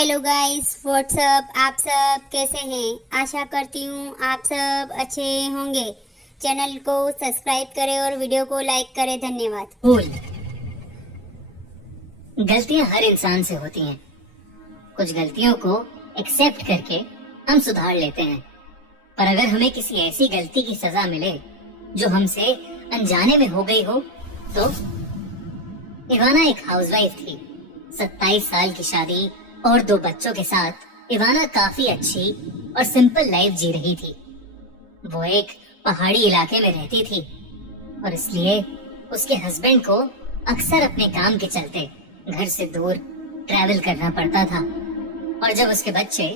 Hello guys, WhatsApp. आप सब कैसे हैं? आशा करती हूँ आप सब अच्छे होंगे। चैनल को सब्सक्राइब करें और वीडियो को लाइक करें। धन्यवाद। भूल गलतियां हर इंसान से होती हैं। कुछ गलतियों को एक्सेप्ट करके हम सुधार लेते हैं, पर अगर हमें किसी ऐसी गलती की सजा मिले जो हमसे अनजाने में हो गई हो तो। इवाना एक हाउसवाइफ थी। 27 साल की शादी और 2 बच्चों के साथ इवाना काफी अच्छी और सिंपल लाइफ जी रही थी। वो एक पहाड़ी इलाके में रहती थी और इसलिए उसके हस्बैंड को अक्सर अपने काम के चलते घर से दूर ट्रैवल करना पड़ता था। और जब उसके बच्चे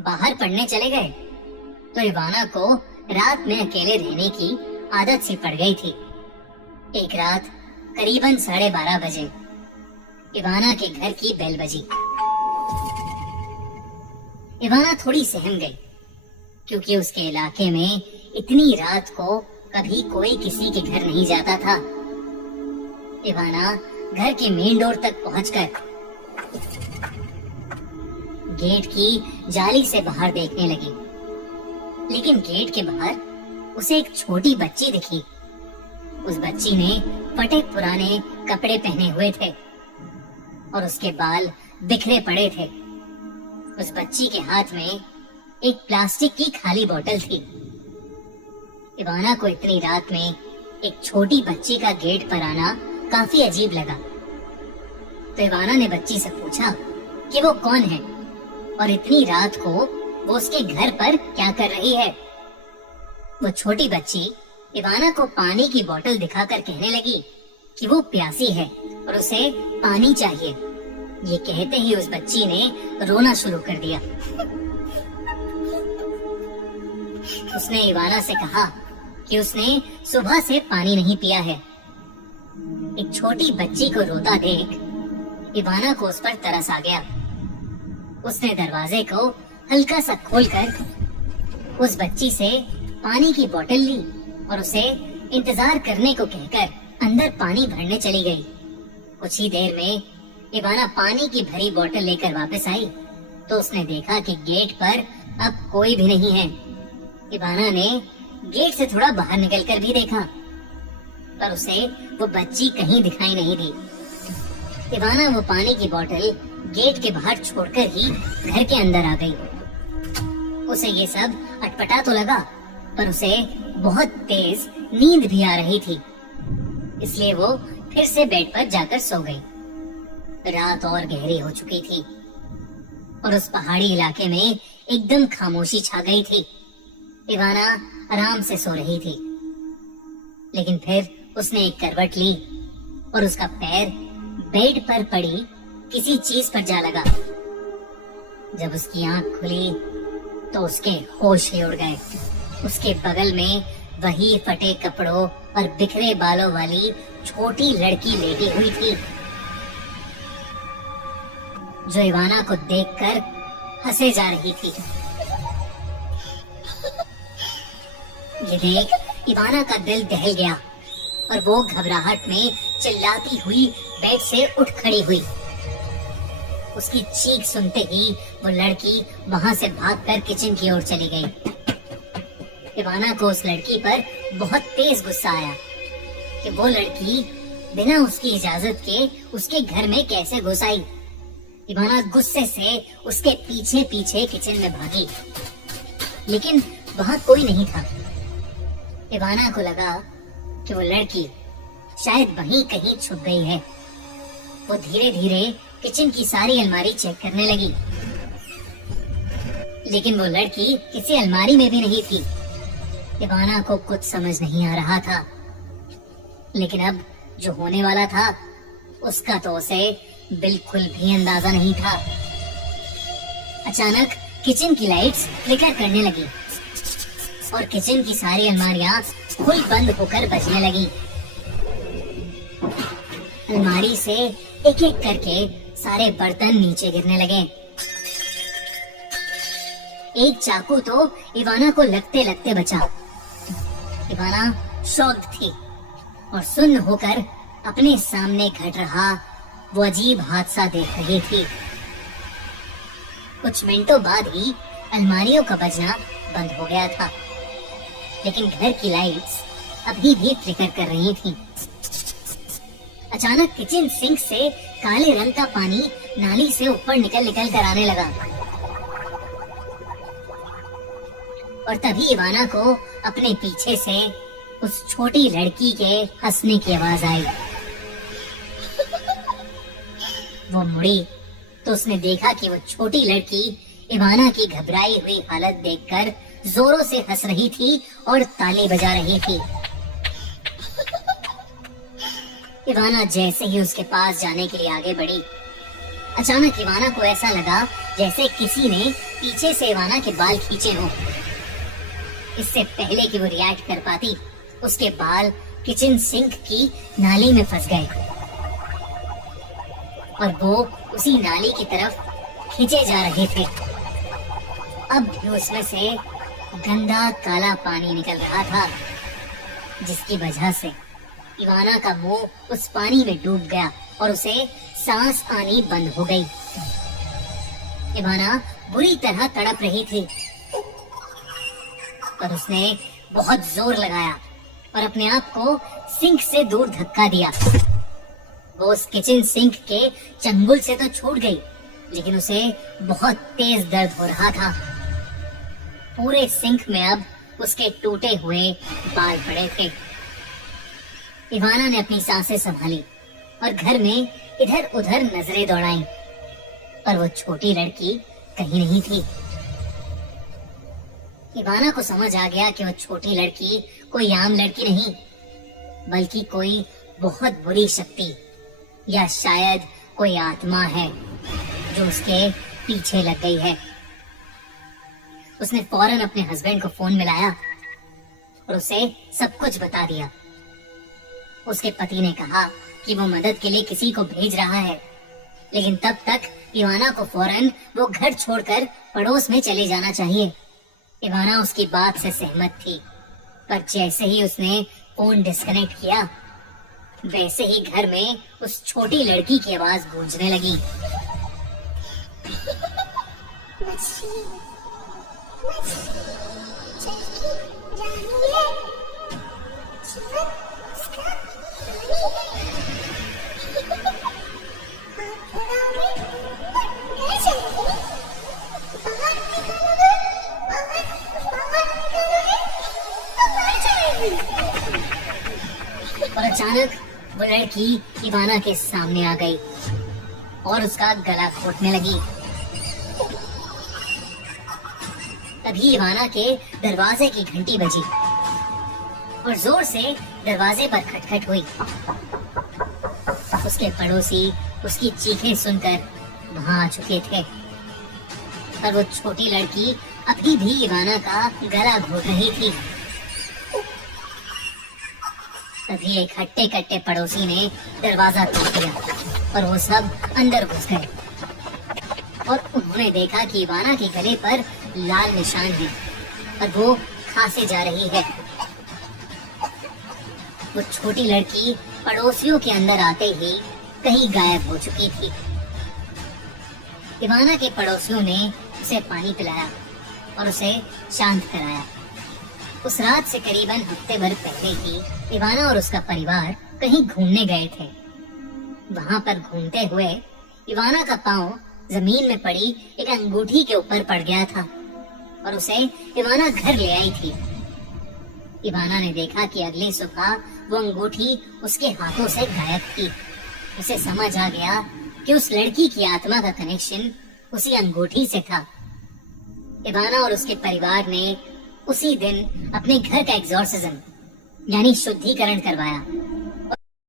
बाहर पढ़ने चले गए तो इवाना को रात में अकेले रहने की आदत सी पड़ गई थी। एक रात करीबन 12:30 बजे इवाना के घर की बेल बजी। इवाना थोड़ी सहम गई, क्योंकि उसके इलाके में इतनी रात को कभी कोई किसी के घर नहीं जाता था। इवाना घर के मेन डोर तक पहुंचकर गेट की जाली से बाहर देखने लगी, लेकिन गेट के बाहर उसे एक छोटी बच्ची दिखी। उस बच्ची ने फटे पुराने कपड़े पहने हुए थे और उसके बाल बिखरे पड़े थे। उस बच्ची के हाथ में एक प्लास्टिक की खाली बोतल थी। इवाना को इतनी रात में एक छोटी बच्ची का गेट पर आना काफी अजीब लगा। तो इवाना ने बच्ची से पूछा कि वो कौन है और इतनी रात को वो उसके घर पर क्या कर रही है। वो छोटी बच्ची इवाना को पानी की बोतल दिखाकर कहने लगी कि वो प्यासी है और उसे पानी चाहिए। ये कहते ही उस बच्ची ने रोना शुरू कर दिया। उसने इवाना से कहा कि उसने सुबह से पानी नहीं पिया है। एक छोटी बच्ची को रोता देख इवाना को उस पर तरस आ गया। उसने दरवाजे को हल्का सा खोलकर उस बच्ची से पानी की बोतल ली और उसे इंतजार करने को कहकर अंदर पानी भरने चली गई। कुछ ही देर में इवाना पानी की भरी बोतल लेकर वापस आई तो उसने देखा कि गेट पर अब कोई भी नहीं है। इवाना ने गेट से थोड़ा बाहर निकलकर भी देखा, पर उसे वो बच्ची कहीं दिखाई नहीं दी। इवाना वो पानी की बोतल गेट के बाहर छोड़कर ही घर के अंदर आ गई। उसे ये सब अटपटा तो लगा, पर उसे बहुत तेज नींद भी आ रही थी, इसलिए वो फिर से बेड पर जाकर सो गई। रात और गहरी हो चुकी थी और उस पहाड़ी इलाके में एकदम खामोशी छा गई थी। इवाना आराम से सो रही थी, लेकिन फिर उसने एक करवट ली और उसका पैर बेड पर पड़ी किसी चीज पर जा लगा। जब उसकी आंख खुली तो उसके होश ही उड़ गए। उसके बगल में वही फटे कपड़ों और बिखरे बालों वाली छोटी लड़की लेटी हुई थी, जो इवाना को देखकर हंसे जा रही थी। ये देख इवाना का दिल दहल गया और वो घबराहट में चिल्लाती हुई बेड से उठ खड़ी हुई। उसकी चीख सुनते ही वो लड़की वहां से भागकर किचन की ओर चली गई। इवाना को उस लड़की पर बहुत तेज गुस्सा आया कि वो लड़की बिना उसकी इजाजत के उसके घर में कैसे घुस आई। इवाना गुस्से से उसके पीछे पीछे किचन में भागी, लेकिन वहां कोई नहीं था। इवाना को लगा कि वो लड़की शायद वहीं कहीं छुप गई है। वो धीरे धीरे किचन की सारी अलमारी चेक करने लगी, लेकिन वो लड़की किसी अलमारी में भी नहीं थी। इवाना को कुछ समझ नहीं आ रहा था, लेकिन अब जो होने वाला था उसका तो उसे बिल्कुल भी अंदाजा नहीं था। अचानक किचन की लाइट्स फ्लिकर करने लगी और किचन की सारी अलमारियां खुल बंद होकर बजने लगी। अलमारी से एक एक करके सारे बर्तन नीचे गिरने लगे। एक चाकू तो इवाना को लगते लगते बचा। इवाना शॉक्ड थी और सुन्न होकर अपने सामने घट रहा वो अजीब हादसा देख रही थी। कुछ मिनटों बाद ही अलमारियों का बजना बंद हो गया था, लेकिन घर की लाइट्स अभी भी फ्लिकर कर रही थीं। अचानक किचन सिंक से काले रंग का पानी नाली से ऊपर निकल निकल कर आने लगा और तभी इवाना को अपने पीछे से उस छोटी लड़की के हंसने की आवाज आई। वो मुड़ी तो उसने देखा कि वो छोटी लड़की इवाना की घबराई हुई हालत देखकर जोरों से हंस रही थी और ताली बजा रही थी। इवाना जैसे ही उसके पास जाने के लिए आगे बढ़ी, अचानक इवाना को ऐसा लगा जैसे किसी ने पीछे से इवाना के बाल खींचे हों। इससे पहले कि वो रिएक्ट कर पाती, उसके बाल किचन सिंक की नाली में फंस गए और वो उसी नाली की तरफ खींचे जा रहे थे। अब भी उसमें से गंदा काला पानी निकल रहा था, जिसकी वजह से इवाना का मुंह उस पानी में डूब गया और उसे सांस आनी बंद हो गई। इवाना बुरी तरह तड़प रही थी, पर उसने बहुत जोर लगाया और अपने आप को सिंक से दूर धक्का दिया। वो उस किचन सिंक के चंगुल से तो छूट गई, लेकिन उसे बहुत तेज दर्द हो रहा था। पूरे सिंक में अब उसके टूटे हुए बाल पड़े थे। इवाना ने अपनी सांसें संभाली और घर में इधर उधर नजरें दौड़ाईं, पर वो छोटी लड़की कहीं नहीं थी। इवाना को समझ आ गया कि वो छोटी लड़की कोई आम लड़की नहीं, बल्कि कोई बहुत बुरी शक्ति या शायद कोई आत्मा है जो उसके पीछे लग गई है। उसने फौरन अपने हस्बैंड को फोन मिलाया और उसे सब कुछ बता दिया। उसके पति ने कहा कि वो मदद के लिए किसी को भेज रहा है, लेकिन तब तक इवाना को फौरन वो घर छोड़कर पड़ोस में चले जाना चाहिए। इवाना उसकी बात से सहमत थी, पर जैसे ही उसने फोन डिस्कनेक्ट किया, वैसे ही घर में उस छोटी लड़की की आवाज गूंजने लगी। और अचानक वो लड़की इवाना के सामने आ गई और उसका गला घोटने लगी। तभी इवाना के दरवाजे की घंटी बजी और जोर से दरवाजे पर खटखट हुई। उसके पड़ोसी उसकी चीखें सुनकर वहां आ चुके थे, पर वो छोटी लड़की अभी भी इवाना का गला घोट रही थी। तभी एक हट्टे कट्टे पड़ोसी ने दरवाजा तोड़ दिया और वो सब अंदर घुस गए और उन्होंने देखा कि इवाना के गले पर लाल निशान है और वो खांसे जा रही है। वो छोटी लड़की पड़ोसियों के अंदर आते ही कहीं गायब हो चुकी थी। इवाना के पड़ोसियों ने उसे पानी पिलाया और उसे शांत कराया। उस रात से करीबन हफ्ते भर पहले ही इवाना और उसका परिवार कहीं घूमने गए थे। वहां पर घूमते हुए इवाना का पांव जमीन में पड़ी एक अंगूठी के ऊपर पड़ गया था और उसे इवाना घर ले आई थी। इवाना ने देखा कि अगली सुबह वो अंगूठी उसके हाथों से गायब थी। उसे समझ आ गया कि उस लड़की की आत्मा का कनेक्शन उसी अंगूठी से था। इवाना और उसके परिवार ने उसी दिन अपने घर का एग्जॉर्सिज्म यानी शुद्धिकरण करवाया